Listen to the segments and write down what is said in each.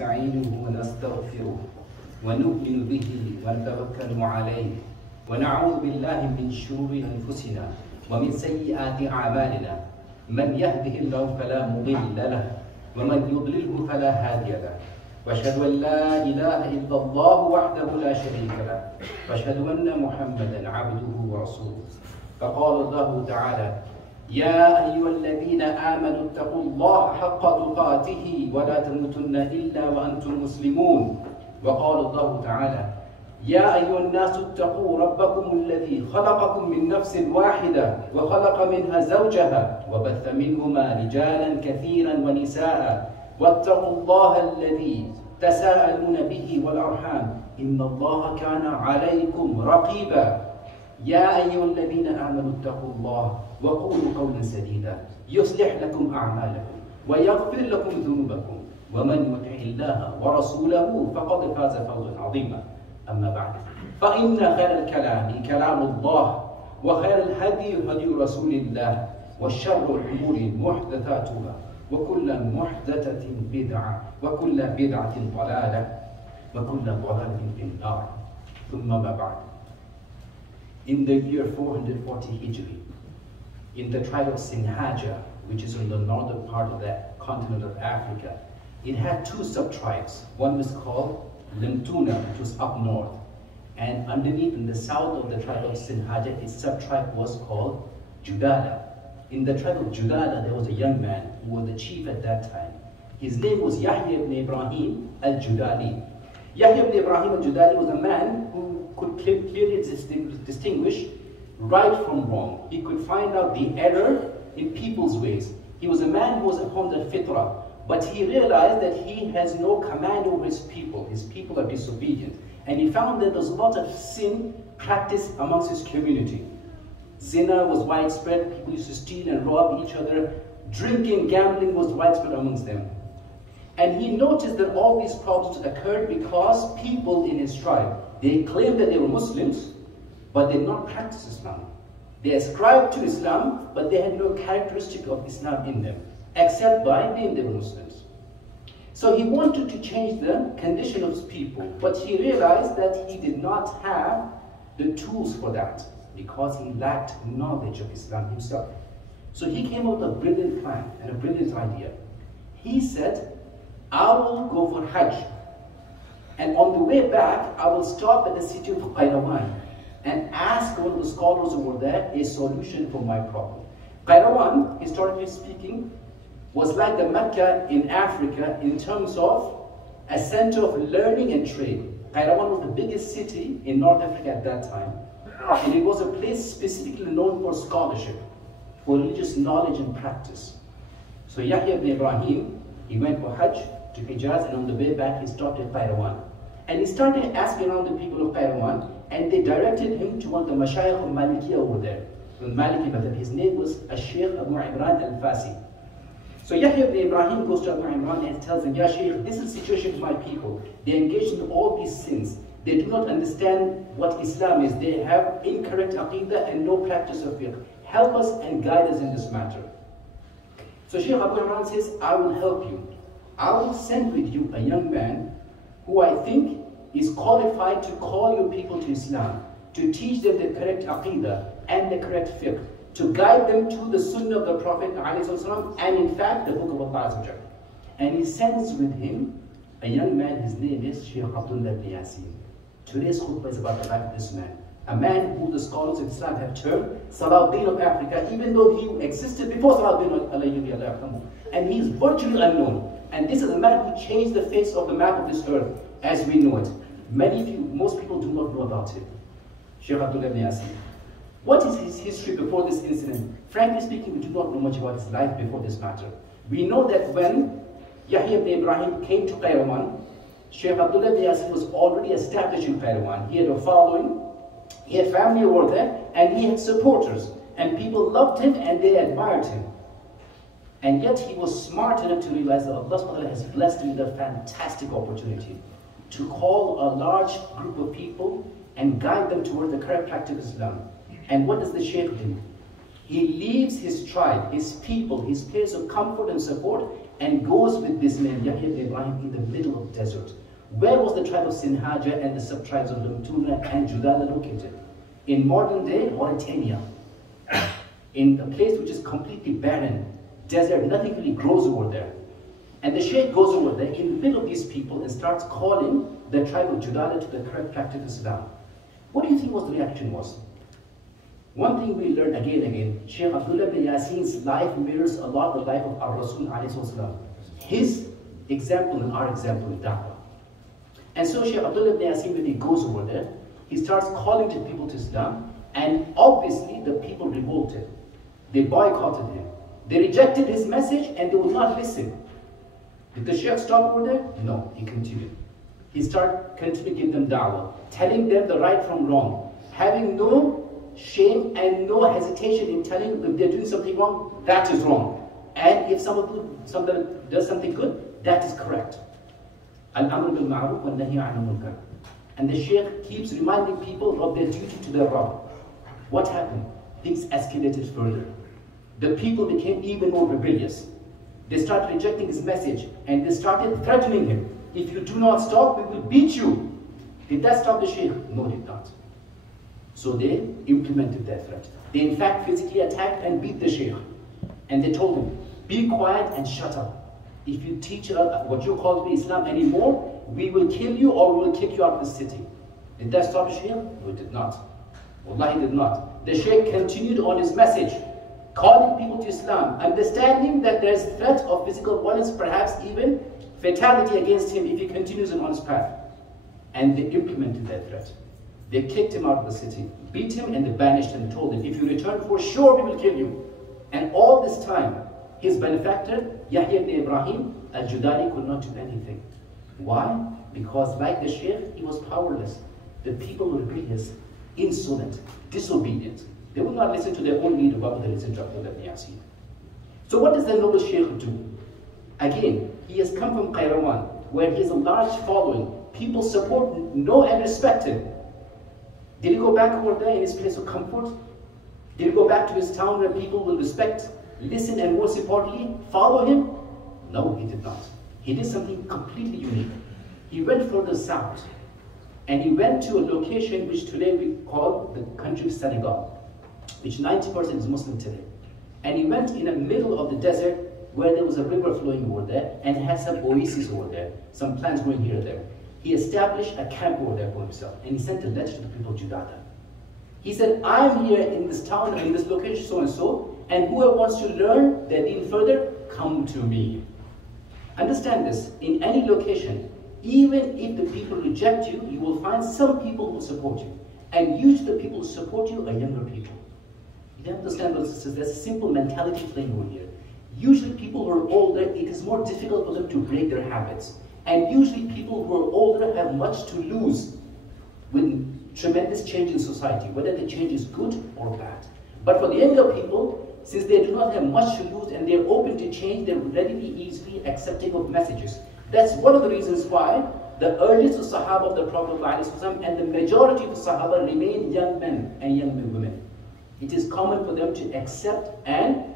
نستعينه ونستغفره ونؤمن به ونتوكل عليه ونعوذ بالله من شرور أنفسنا ومن سيئات أعمالنا من يهده الله فلا مضل له ومن يضلله فلا هادي له وأشهد أن لا إله إلا الله وحده لا شريك له وأشهد أن محمدا عبده ورسوله فقال الله تعالى يا أيها الذين آمنوا اتقوا الله حق تقاته ولا تموتن إلا وأنتم مسلمون وقال الله تعالى يا أيها الناس اتقوا ربكم الذي خلقكم من نفس واحدة وخلق منها زوجها وبث منهما رجالا كثيرا ونساء واتقوا الله الذي تساءلون به والأرحام إن الله كان عليكم رقيبا يا أيها الذين آمنوا اتقوا الله وقولوا قولا سديدا يصلح لكم أعمالكم ويغفر لكم ذنوبكم ومن يطع الله ورسوله فقد فاز فوزا عظيما أما بعد فإن خير الكلام كلام الله وخير الهدي هدي رسول الله وشر الأمور محدثاتها وكل محدثة بدعة وكل بدعة ضلالة وكل ضلالة في النار ثم ما بعد. In the year 440 Hijri, in the tribe of Sinhaja, which is in the northern part of the continent of Africa, it had two sub-tribes. One was called Limtuna, which was up north, and underneath in the south of the tribe of Sinhaja, its sub-tribe was called Judala. In the tribe of Judala, there was a young man who was the chief at that time. His name was Yahya ibn Ibrahim al-Judali. Yahya ibn Ibrahim al-Judali was a man who could clearly distinguish right from wrong. He could find out the error in people's ways. He was a man who was upon the fitrah, but he realized that he has no command over his people. His people are disobedient. And he found that there's a lot of sin practiced amongst his community. Zina was widespread. People used to steal and rob each other. Drinking, gambling was widespread amongst them. And he noticed that all these problems occurred because people in his tribe, they claimed that they were Muslims, but they did not practice Islam. They ascribed to Islam, but they had no characteristic of Islam in them, except by being they were Muslims. So he wanted to change the condition of his people, but he realized that he did not have the tools for that, because he lacked knowledge of Islam himself. So he came up with a brilliant plan and a brilliant idea. He said, I will go for Hajj, and on the way back, I will stop at the city of Qayrawan and ask one of the scholars over there a solution for my problem. Qayrawan, historically speaking, was like the Mecca in Africa in terms of a center of learning and trade. Qayrawan was the biggest city in North Africa at that time, and it was a place specifically known for scholarship, for religious knowledge and practice. So Yahya ibn Ibrahim, he went for Hajj to Hijaz, and on the way back he stopped at Qayrawan. And he started asking around the people of Qayrawan, and they directed him to one of the Mashayikh of Maliki over there, the Maliki Madhab. His name was Sheikh Abu Imran al-Fasi. So Yahya ibn Ibrahim goes to Abu Imran and tells him, Ya Sheikh, this is the situation of my people. They engage in all these sins. They do not understand what Islam is. They have incorrect aqidah and no practice of fiqh. Help us and guide us in this matter. So Sheikh Abu Imran says, I will help you. I will send with you a young man who I think is qualified to call your people to Islam, to teach them the correct aqidah and the correct fiqh, to guide them to the sunnah of the Prophet ﷺ, and in fact the book of Allah. And he sends with him a young man, his name is Sheikh Abdallah ibn Yasin. Today's khutbah is about the life of this man. A man who the scholars of Islam have termed Salahuddin of Africa, even though he existed before Salahuddin, and he is virtually unknown. And this is a man who changed the face of the map of this earth as we know it. Most people do not know about him. Sheikh Abdullah ibn Yasin. What is his history before this incident? Frankly speaking, we do not know much about his life before this matter. We know that when Yahya ibn Ibrahim came to Qayrawan, Sheikh Abdullah ibn Yasin was already established in Qayrawan. He had a following, he had family over there, and he had supporters. And people loved him and they admired him. And yet he was smart enough to realize that Allah has blessed him with a fantastic opportunity to call a large group of people and guide them toward the correct practice of Islam. And what does the Shaykh do? He leaves his tribe, his people, his place of comfort and support, and goes with this man, Yahya ibn Ibrahim, in the middle of the desert. Where was the tribe of Sinhaja and the sub-tribes of Lamtuna and Judala located? In modern day Mauritania, in a place which is completely barren, desert, nothing really grows over there. And the Sheikh goes over there in the middle of these people and starts calling the tribe of Judala to the correct practice of Islam. What do you think was the reaction was? One thing we learn again and again, Sheikh Abdallah ibn Yasin's life mirrors a lot the life of our Rasul alayhi wasallam. His example and our example in da'wah. And so Sheikh Abdallah ibn Yasin, when he goes over there, he starts calling to people to Islam, and obviously the people revolted. They boycotted him. They rejected his message and they would not listen. Did the Sheikh stop over there? No, he continued. He continued to give them da'wah, telling them the right from wrong, having no shame and no hesitation in telling them if they're doing something wrong, that is wrong. And if somebody does something good, that is correct. Al-amr bil ma'ruf wa nahy 'anil munkar. And the Sheikh keeps reminding people of their duty to their Rabb. What happened? Things escalated further. The people became even more rebellious. They started rejecting his message and they started threatening him. If you do not stop, we will beat you. Did that stop the Sheikh? No, it did not. So they implemented their threat. They in fact physically attacked and beat the Sheikh. And they told him, be quiet and shut up. If you teach what you call to be Islam anymore, we will kill you or we will kick you out of the city. Did that stop the Sheikh? No, it did not. Wallahi, it did not. The Sheikh continued on his message, calling people to Islam, understanding that there is threat of physical violence, perhaps even fatality against him if he continues on his path. And they implemented that threat. They kicked him out of the city, beat him, and they banished him and told him, if you return, for sure we will kill you. And all this time, his benefactor, Yahya ibn Ibrahim al-Judali, could not do anything. Why? Because like the Sheikh, he was powerless. The people were rebellious, insolent, disobedient. They would not listen to their own leader, but they listened to Abdallah ibn Yasin. So what does the noble Sheikh do? Again, he has come from Qayrawan, where he has a large following. People support, know and respect him. Did he go back over there in his place of comfort? Did he go back to his town where people will respect, listen, and most importantly, follow him? No, he did not. He did something completely unique. He went further south, and he went to a location which today we call the country of Senegal, which 90% is Muslim today. And he went in the middle of the desert where there was a river flowing over there and had some oases over there, some plants growing here and there. He established a camp over there for himself, and he sent a letter to the people of Judada. He said, I'm here in this town, in this location, so and so, and whoever wants to learn their deen further, come to me. Understand this, in any location, even if the people reject you, you will find some people who support you. And usually the people who support you are younger people. You understand, brothers and sisters, there's a simple mentality playing over here. Usually people who are older, it is more difficult for them to break their habits. And usually people who are older have much to lose with tremendous change in society, whether the change is good or bad. But for the younger people, since they do not have much to lose and they're open to change, they're readily, easily accepting of messages. That's one of the reasons why the earliest of Sahaba of the Prophet ﷺ and the majority of the Sahaba remain young men and young women. It is common for them to accept and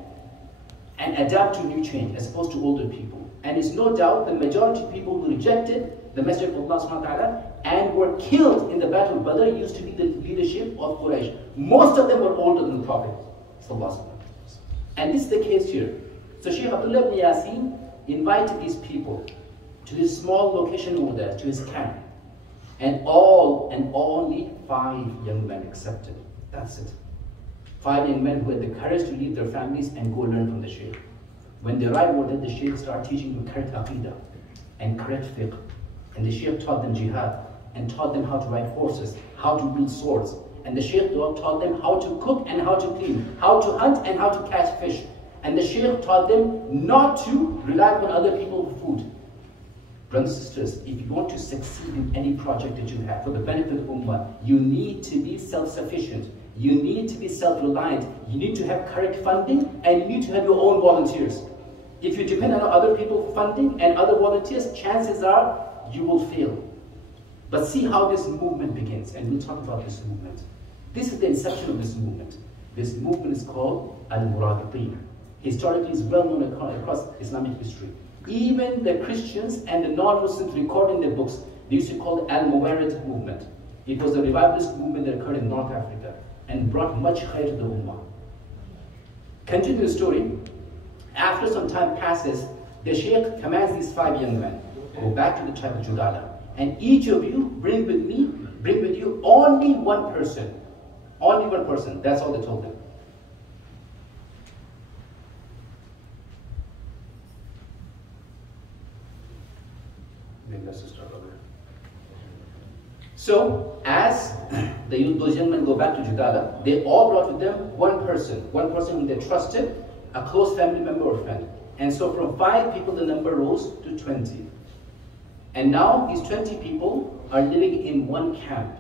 adapt to new change as opposed to older people. And it's no doubt the majority of people who rejected the message of Allah subhanahu wa ta'ala and were killed in the Battle of Badr used to be the leadership of Quraysh. Most of them were older than the Prophet. And this is the case here. So Sheikh Abdallah ibn Yasin invited these people to his small location over there, to his camp. And only 5 young men accepted. That's it. 5 young men who had the courage to leave their families and go learn from the Sheikh. When they arrived over there, the Sheikh started teaching them correct aqidah and correct fiqh. And the Sheikh taught them jihad and taught them how to ride horses, how to wield swords. And the Sheikh taught them how to cook and how to clean, how to hunt and how to catch fish. And the Sheikh taught them not to rely on other people for food. Brothers and sisters, if you want to succeed in any project that you have for the benefit of Ummah, you need to be self-sufficient. You need to be self-reliant. You need to have correct funding and you need to have your own volunteers. If you depend on other people's funding and other volunteers, chances are you will fail. But see how this movement begins, and we'll talk about this movement. This is the inception of this movement. This movement is called Al-Murabitin. Historically, it's well known across Islamic history. Even the Christians and the non-Muslims record in their books, they used to call it Al-Muwarid movement. It was a revivalist movement that occurred in North Africa and brought much khair to the Ummah. Continue the story. After some time passes, the Shaykh commands these 5 young men, go back to the tribe of Judala, and each of you bring with you only one person. Only one person. That's all they told them. So, as those young men go back to Judala, they all brought with them one person whom they trusted, a close family member or friend. And so from 5 people, the number rose to 20. And now these 20 people are living in one camp,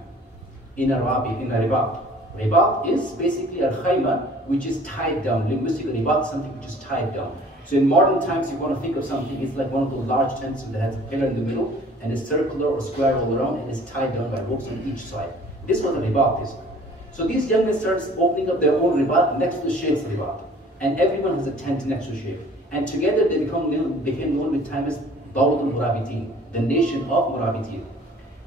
in a ribat. Ribat is basically a khayma, which is tied down. Linguistically, ribat is something which is tied down. So in modern times, you want to think of something, it's like one of those large tents that has a pillar in the middle, and is circular or square all around, and is tied down by ropes on each side. This was a ribat. So these young men started opening up their own ribat next to the Shaykh's ribat. And everyone has a tent next to the Shaykh. And together they became known with time as Dawlat al-Murabitin, the nation of Murabitin.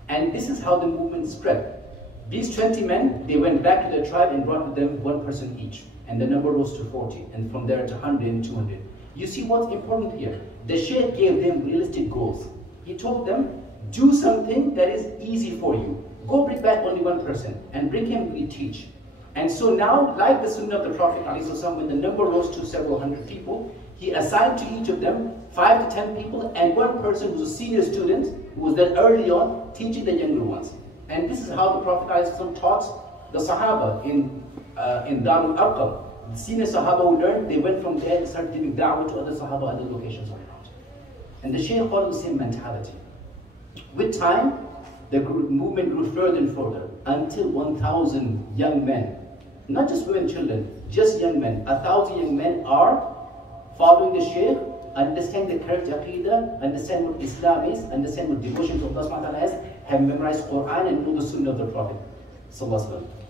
And this is how the movement spread. These 20 men, they went back to their tribe and brought with them one person each. And the number rose to 40, and from there to 100 and 200. You see what's important here? The Shaykh gave them realistic goals. He told them, do something that is easy for you. Go bring back only one person, and bring him, we teach. And so now, like the Sunnah of the Prophet ﷺ, when the number rose to several hundred people, he assigned to each of them 5 to 10 people, and one person who was a senior student, who was then early on teaching the younger ones. And this is how the Prophet ﷺ taught the Sahaba in Darul Arqam. The senior Sahaba who learned, they went from there and started giving da'wah to other Sahaba, other locations around. And the Shaykh followed the same mentality. With time, the movement grew further and further until 1,000 young men, not just women and children, just young men. 1,000 young men are following the Shaykh, understand the correct Aqidah, understand what Islam is, understand what devotion to Allah subhanahu wa ta'ala is, have memorized Quran and know the Sunnah of the Prophet.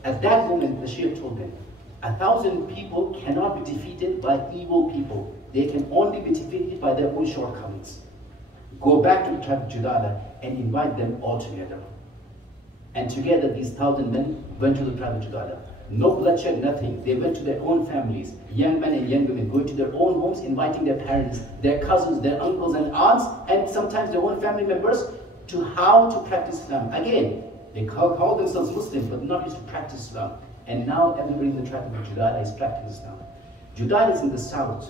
At that moment, the Shaykh told them, 1,000 people cannot be defeated by evil people. They can only be defeated by their own shortcomings. Go back to the tribe of Judala and invite them all together. And together, these 1,000 men went to the tribe of Judala. No bloodshed, nothing. They went to their own families, young men and young women, going to their own homes, inviting their parents, their cousins, their uncles and aunts, and sometimes their own family members, to how to practice Islam. Again, they call themselves Muslims, but not used to practice Islam. And now everybody in the tribe of Judala is practicing Islam. Judala is in the south.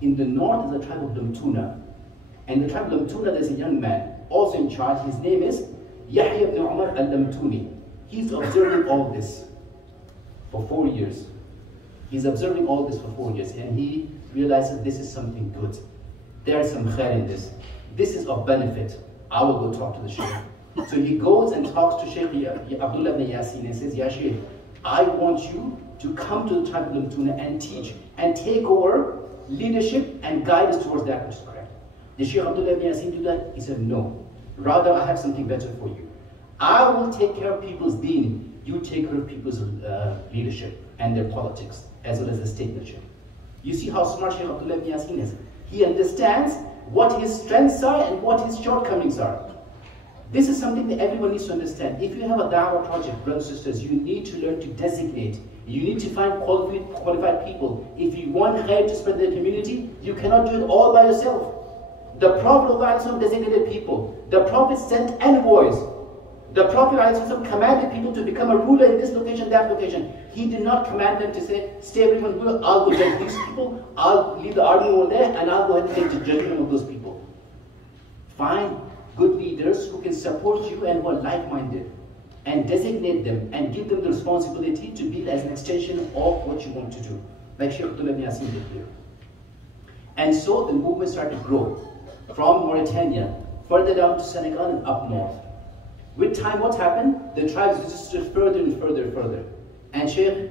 In the north is the tribe of Lamtuna. And the tribe of Lamtuna, there's a young man, also in charge. His name is Yahya ibn Umar al-Lamtuni. He's observing all this for 4 years. He's observing all this for 4 years, and he realizes this is something good. There is some khair in this. This is of benefit. I will go talk to the Shaykh. So he goes and talks to Shaykh Abdallah ibn Yasin and says, Ya Shaykh, I want you to come to the tribe of Lamtuna and teach and take over leadership and guide us towards that which is correct. Did Shaykh Abdallah ibn Yasin do that? He said, no. Rather, I have something better for you. I will take care of people's deen. You take care of people's leadership and their politics, as well as the state leadership. You see how smart Shaykh Abdallah ibn Yasin is. He understands what his strengths are and what his shortcomings are. This is something that everyone needs to understand. If you have a da'wah project, brothers and sisters, you need to learn to designate. You need to find qualified people. If you want khair to spread the community, you cannot do it all by yourself. The Prophet ﷺ designated people. The Prophet sent envoys. The Prophet ﷺ commanded people to become a ruler in this location, that location. He did not command them to say, stay everyone here, I'll go judge these people, I'll leave the army over there, and I'll go ahead and take the judgment of those people. Find good leaders who can support you and who are like-minded, and designate them and give them the responsibility to be as an extension of what you want to do, like Shaykh Abdallah ibn Yasin did here. And so the movement started to grow from Mauritania, further down to Senegal and up north. With time, what happened? The tribes resisted further and further and further. And Shaykh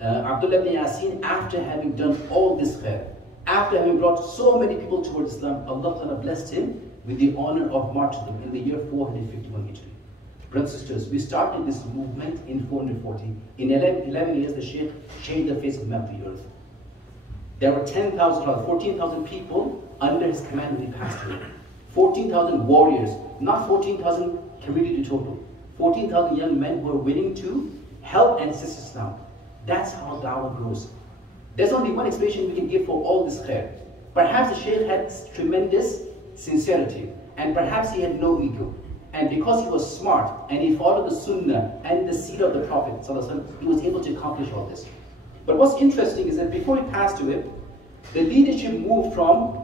Abdallah ibn Yasin, after having done all this khair, after having brought so many people towards Islam, Allah Ta'ala blessed him with the honor of martyrdom in the year 451 Hijri. Brothers and sisters, we started this movement in 440. In 11 years, the Shaykh changed the face of the earth. There were 14,000 people under his command when he passed away. 14,000 warriors, not 14,000 community total. 14,000 young men who are willing to help and assist Islam. That's how da'wah grows. There's only one explanation we can give for all this khair. Perhaps the Shaykh had tremendous sincerity, and perhaps he had no ego. And because he was smart, and he followed the sunnah and the seed of the Prophet, he was able to accomplish all this. But what's interesting is that before he passed away, the leadership moved from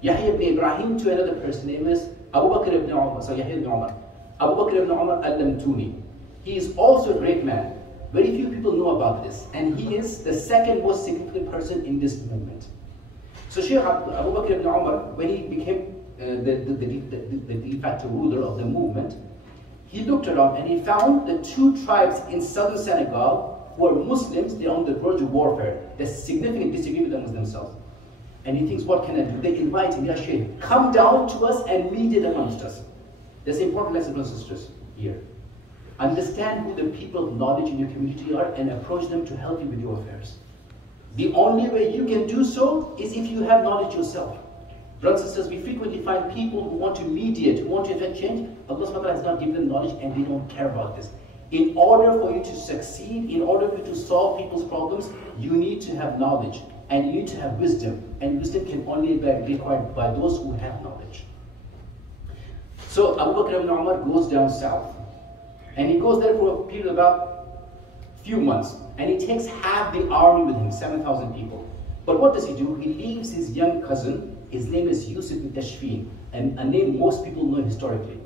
Yahya ibn Ibrahim to another person, named is Abu Bakr ibn Umar, so Yahya ibn Umar. Abu Bakr ibn Umar al-Lamtuni. He is also a great man. Very few people know about this, and he is the second most significant person in this movement. So Shaykh Abu Bakr ibn Umar, when he became the de facto ruler of the movement, he looked around and he found the two tribes in southern Senegal who are Muslims. They're on the verge of warfare. There's significant disagreement amongst themselves. And he thinks, what can I do? They invite him, Ya Shaykh, come down to us and mediate amongst us. There's an important lesson, brothers and sisters, here. Understand who the people of knowledge in your community are and approach them to help you with your affairs. The only way you can do so is if you have knowledge yourself. Brothers and sisters, we frequently find people who want to mediate, who want to effect change. Allah subhanahu wa ta'ala has not given them knowledge and they don't care about this. In order for you to succeed, in order for you to solve people's problems, you need to have knowledge and you need to have wisdom. And wisdom can only be acquired by those who have knowledge. So Abu Bakr ibn Umar goes down south. And he goes there for a period of about few months. And he takes half the army with him, 7,000 people. But what does he do? He leaves his young cousin. His name is Yusuf ibn Tashfin, and a name most people know historically.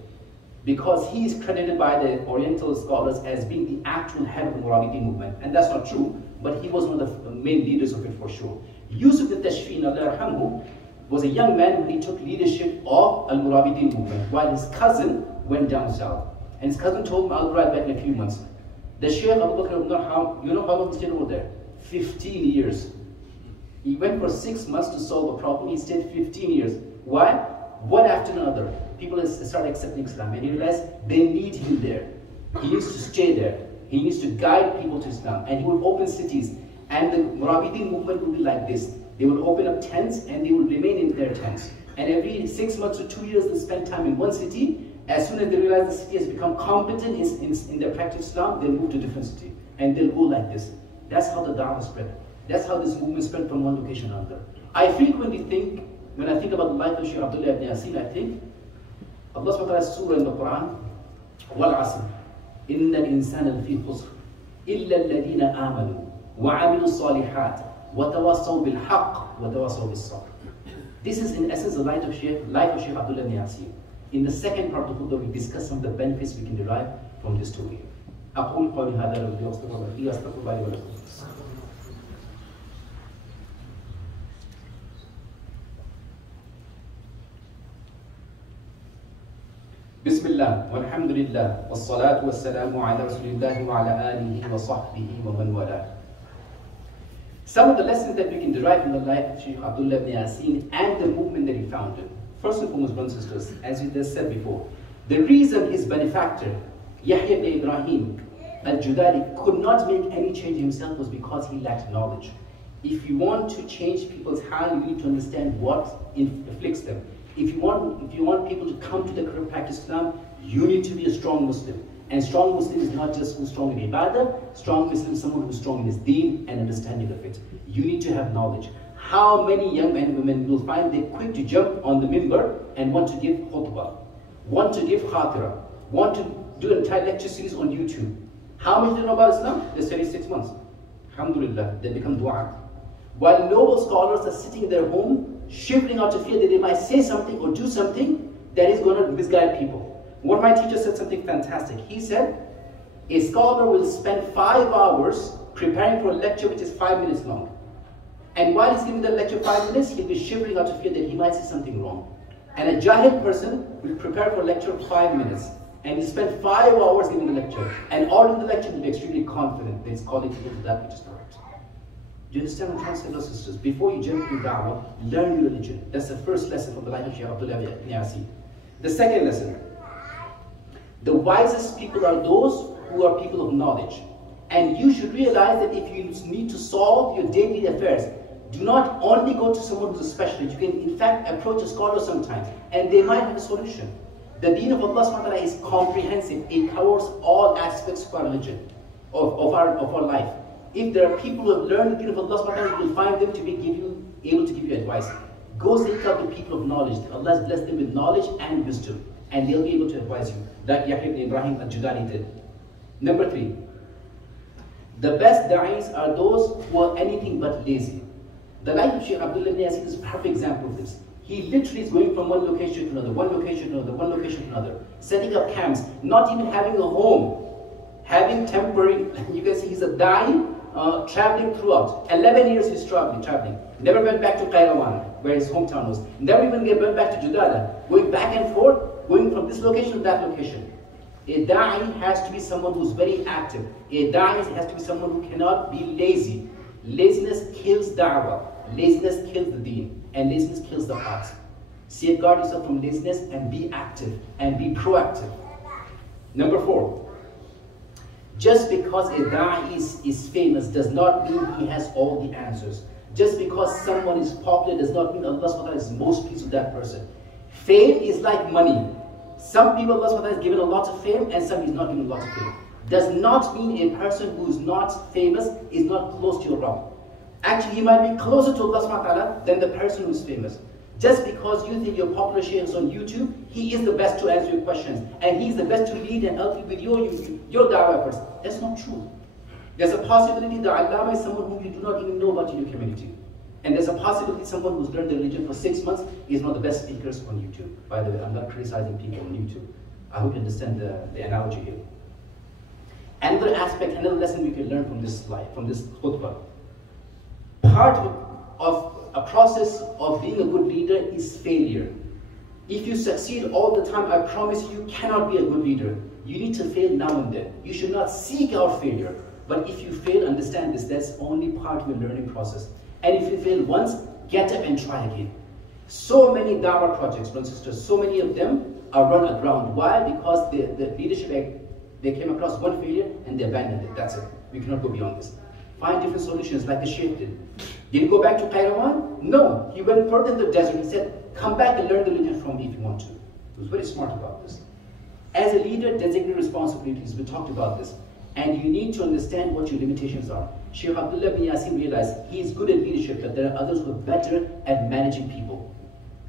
Because he is credited by the Oriental scholars as being the actual head of the Murabiti movement. And that's not true, but he was one of the main leaders of it for sure. Yusuf ibn Tashfin, Allah yarhamhu, was a young man when he took leadership of Al-Murabiti movement, while his cousin went down south. And his cousin told him, I'll be right back in a few months. The Shaykh Abu Bakr ibn Umar, you know how long he stayed over there? 15 years. He went for 6 months to solve a problem. He stayed 15 years. Why? One after another, people started accepting Islam, and he realized they need him there. He needs to stay there. He needs to guide people to Islam, and he will open cities. And the Murabiti movement will be like this. They will open up tents, and they will remain in their tents. And every 6 months to 2 years, they spend time in one city. As soon as they realize the city has become competent in their practice of Islam, they'll move to a different city. And they'll go like this. That's how the Dawah spread. That's how this movement spread from one location to another. I frequently think, when I think about the life of Shaykh Abdallah ibn Yasin, I think, Allah subhanahu wa ta'ala's surah in the Quran, Wal Asr, Inna al-insana lafi khusr, illa alladhina amanu, wa amilu salihat, wa tawassaw bil haqq, wa tawassaw bis sabr. This is in essence the life of Shaykh Abdallah ibn Yasin. In the second part of the Khutba, we discuss some of the benefits we can derive from this story. أقول قولي هذا وأستغفر الله لي ولكم. Bismillah, walhamdulillah, wassalatu wassalamu ala rasulillahi wa ala alihi wa sahbihi wa man wala. Some of the lessons that we can derive from the life of Shaykh Abdallah ibn Yasin and the movement that he founded. First and foremost, brothers and sisters, as we just said before, the reason his benefactor, Yahya ibn Ibrahim al-Judari, could not make any change himself was because he lacked knowledge. If you want to change people's heart, you need to understand what afflicts them. If you want people to come to the correct practice of Islam, you need to be a strong Muslim. And strong Muslim is not just who's strong in ibadah. Strong Muslim is someone who's strong in his deen and understanding of it. You need to have knowledge. How many young men and women will find they're quick to jump on the mimbar and want to give khutbah, want to give khatira, want to do an entire lecture series on YouTube. How much do they know about Islam? They study 6 months. Alhamdulillah, they become du'a. While noble scholars are sitting in their home, shivering out of fear that they might say something or do something that is going to misguide people. One of my teachers said something fantastic. He said, a scholar will spend 5 hours preparing for a lecture which is 5 minutes long. And while he's giving the lecture 5 minutes, he'll be shivering out of fear that he might say something wrong. And a jahil person will prepare for a lecture of 5 minutes. And he'll spend 5 hours giving the lecture. And all in the lecture he'll be extremely confident that he's calling people to that which is correct. Do you understand what I'm trying to say, brothers and sisters? Before you jump into da'wah, learn your religion. That's the first lesson from the life of Shaykh Abdallah ibn Yasin. The second lesson, the wisest people are those who are people of knowledge. And you should realize that if you need to solve your daily affairs, Do not only go to someone who's a specialist. You can in fact approach a scholar sometimes and they might have a solution. The deen of Allah subhanahu wa ta'ala is comprehensive. It covers all aspects of our religion, of our life. If there are people who have learned the deen of Allah subhanahu wa ta'ala, you will find them to be able to give you advice. Go seek out the people of knowledge. Allah has blessed them with knowledge and wisdom, and they'll be able to advise you. Like Yahya ibn Ibrahim al-Judani did. Number 3. The best da'is are those who are anything but lazy. The life of Shaykh Abdallah ibn Yasin is a perfect example of this. He literally is going from one location to another, one location to another, one location to another, setting up camps, not even having a home, having temporary. You can see he's a da'i, traveling throughout. 11 years he's traveling. Never went back to Qayrawan, where his hometown was. Never even went back to Judada, going back and forth, going from this location to that location. A da'i has to be someone who's very active. A da'i has to be someone who cannot be lazy. Laziness kills da'wah. Laziness kills the deen. And laziness kills the heart. Safeguard yourself from laziness and be active and be proactive. Number 4. Just because a da'i is famous does not mean he has all the answers. Just because someone is popular does not mean Allah subhanahu wa ta'ala is most pleased with that person. Fame is like money. Some people Allah subhanahu wa ta'ala has given a lot of fame and some He's not given a lot of fame. Does not mean a person who is not famous is not close to your Rabb. Actually, he might be closer to Allah subhanahu wa ta'ala than the person who is famous. Just because you think your popular shaykh is on YouTube, he is the best to answer your questions. And he's the best to lead and help you with your da'wah efforts. That's not true. There's a possibility the allama is someone whom you do not even know about in your community. And there's a possibility someone who's learned the religion for 6 months is one of the best speakers on YouTube. By the way, I'm not criticizing people on YouTube. I hope you understand the analogy here. Another aspect, another lesson we can learn from this slide, from this khutbah. Part of a process of being a good leader is failure. If you succeed all the time, I promise you cannot be a good leader. You need to fail now and then. You should not seek out failure. But if you fail, understand this, that's only part of your learning process. And if you fail once, get up and try again. So many dawah projects, brothers and sisters, so many of them are run aground. Why? Because the leadership, they came across one failure and they abandoned it. That's it. We cannot go beyond this. Find different solutions like the Shaykh did. Did he go back to Qayrawan? No. He went further in the desert. He said, come back and learn the religion from me if you want to. He was very smart about this. As a leader, designate responsibilities. We talked about this. And you need to understand what your limitations are. Shaykh Abdallah ibn Yasin realized he is good at leadership, but there are others who are better at managing people.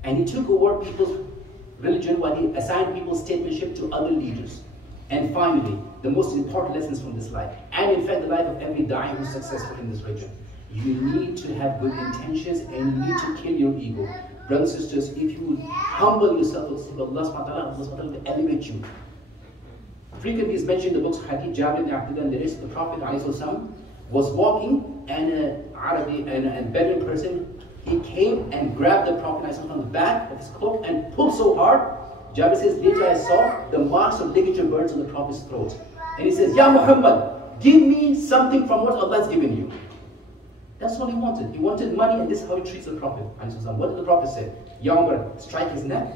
And he took over people's religion while he assigned people's statesmanship to other leaders. And finally, the most important lessons from this life, and in fact the life of every da'i who is successful in this region. You need to have good intentions and you need to kill your ego. Brothers and sisters, if you humble yourself with Allah subhanahu wa ta'ala, Allah subhanahu wa ta'ala will elevate you. Frequently is mentioned in the books Hadith, Jabir ibn Abdullah and the rest. The Prophet ﷺ was walking and a Bedouin person, he came and grabbed the Prophet ﷺ from the back of his cloak and pulled so hard. Jabir says, later I saw the marks of ligature burns on the Prophet's throat. And he says, Ya Muhammad, give me something from what Allah has given you. That's all he wanted. He wanted money, and this is how he treats the Prophet. What did the Prophet say? Ya Umar, strike his neck?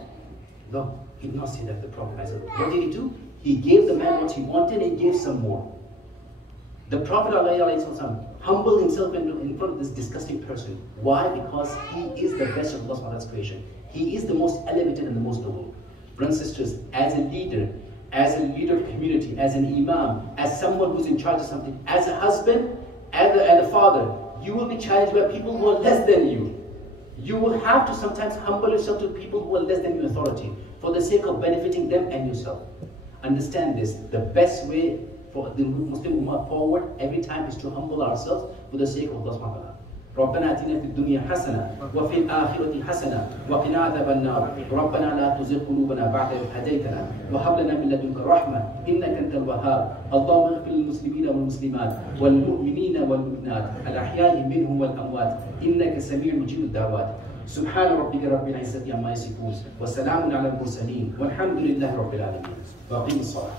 No, he did not say that to the Prophet. What did he do? He gave the man what he wanted and he gave some more. The Prophet ﷺ humbled himself in front of this disgusting person. Why? Because he is the best of Allah's creation. He is the most elevated and the most noble. Brothers and sisters, as a leader of community, as an imam, as someone who's in charge of something, as a husband, as a father, you will be challenged by people who are less than you. You will have to sometimes humble yourself to people who are less than your authority for the sake of benefiting them and yourself. Understand this, the best way for the Muslim Ummah forward every time is to humble ourselves for the sake of Allah subhanahu wa ta'ala. ربنا آتنا في الدنيا حسنة وفي الآخرة حسنة وقنا عذاب النار ربنا لا تزغ قلوبنا بعد إذ هديتنا وهب لنا من لدنك رحمة إنك أنت الوهاب اللهم اغفر للمسلمين والمسلمات والمؤمنين والمؤمنات الأحياء منهم والأموات إنك سميع مجيب الدعوات سبحان ربك رب العزة عما يصفون وسلام على المرسلين والحمد لله رب العالمين وأقيموا الصلاة